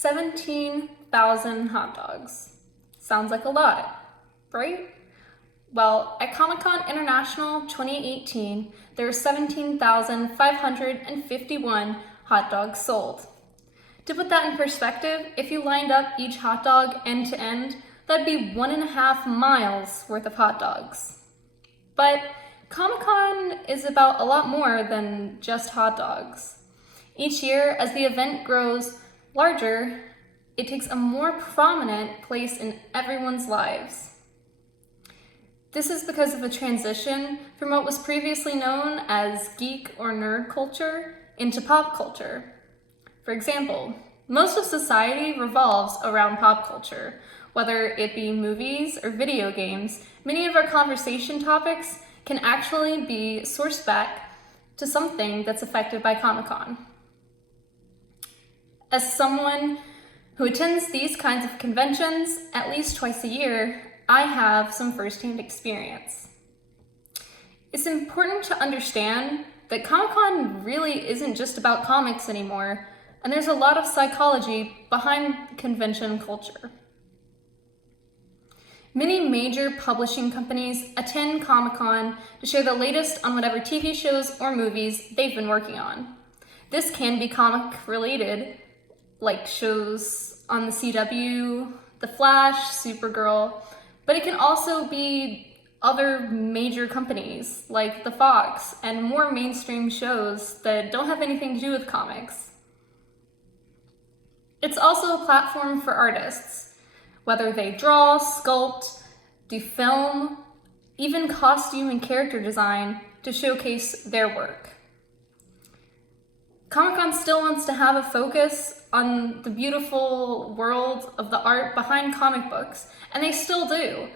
17,000 hot dogs. Sounds like a lot, right? Well, at Comic-Con International 2018, there were 17,551 hot dogs sold. To put that in perspective, if you lined up each hot dog end to end, that'd be 1.5 miles worth of hot dogs. But Comic-Con is about a lot more than just hot dogs. Each year, as the event grows larger, it takes a more prominent place in everyone's lives. This is because of a transition from what was previously known as geek or nerd culture into pop culture. For example, most of society revolves around pop culture. Whether it be movies or video games, many of our conversation topics can actually be sourced back to something that's affected by Comic-Con. As someone who attends these kinds of conventions at least twice a year, I have some firsthand experience. It's important to understand that Comic-Con really isn't just about comics anymore, and there's a lot of psychology behind convention culture. Many major publishing companies attend Comic-Con to share the latest on whatever TV shows or movies they've been working on. This can be comic related, like shows on the CW, The Flash, Supergirl, but it can also be other major companies like the Fox and more mainstream shows that don't have anything to do with comics. It's also a platform for artists, whether they draw, sculpt, do film, even costume and character design to showcase their work. Comic-Con still wants to have a focus on the beautiful world of the art behind comic books, and they still do,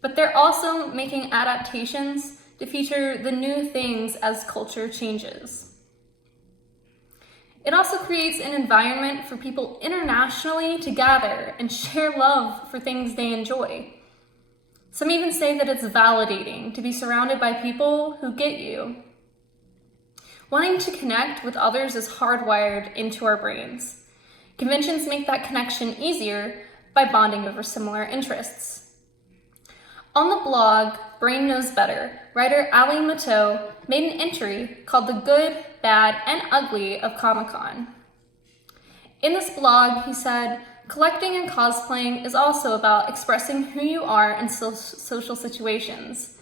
but they're also making adaptations to feature the new things as culture changes. It also creates an environment for people internationally to gather and share love for things they enjoy. Some even say that it's validating to be surrounded by people who get you. Wanting to connect with others is hardwired into our brains. Conventions make that connection easier by bonding over similar interests. On the blog Brain Knows Better, writer Ali Matteau made an entry called The Good, Bad, and Ugly of Comic-Con. In this blog, he said, collecting and cosplaying is also about expressing who you are in social situations.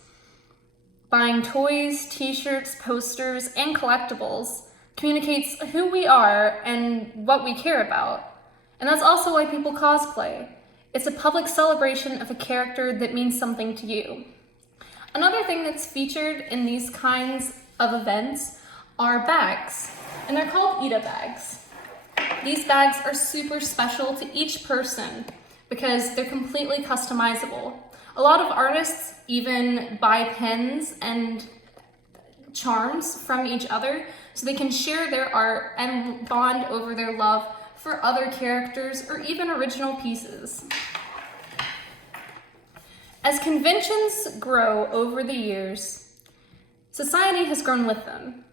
Buying toys, t-shirts, posters, and collectibles communicates who we are and what we care about. And that's also why people cosplay. It's a public celebration of a character that means something to you. Another thing that's featured in these kinds of events are bags, and they're called Ida bags. These bags are super special to each person because they're completely customizable. A lot of artists even buy pens and charms from each other so they can share their art and bond over their love for other characters or even original pieces. As conventions grow over the years, society has grown with them,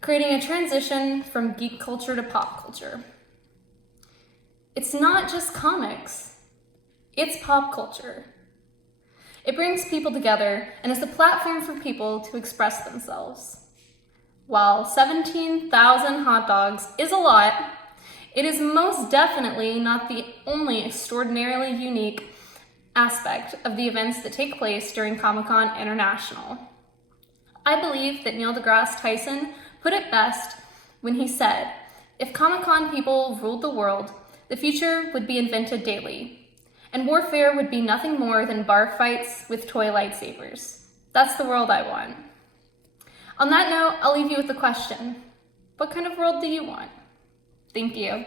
creating a transition from geek culture to pop culture. It's not just comics, it's pop culture. It brings people together and is a platform for people to express themselves. While 17,000 hot dogs is a lot, it is most definitely not the only extraordinarily unique aspect of the events that take place during Comic-Con International. I believe that Neil deGrasse Tyson put it best when he said, if Comic-Con people ruled the world, the future would be invented daily. And warfare would be nothing more than bar fights with toy lightsabers. That's the world I want. On that note, I'll leave you with a question. What kind of world do you want? Thank you.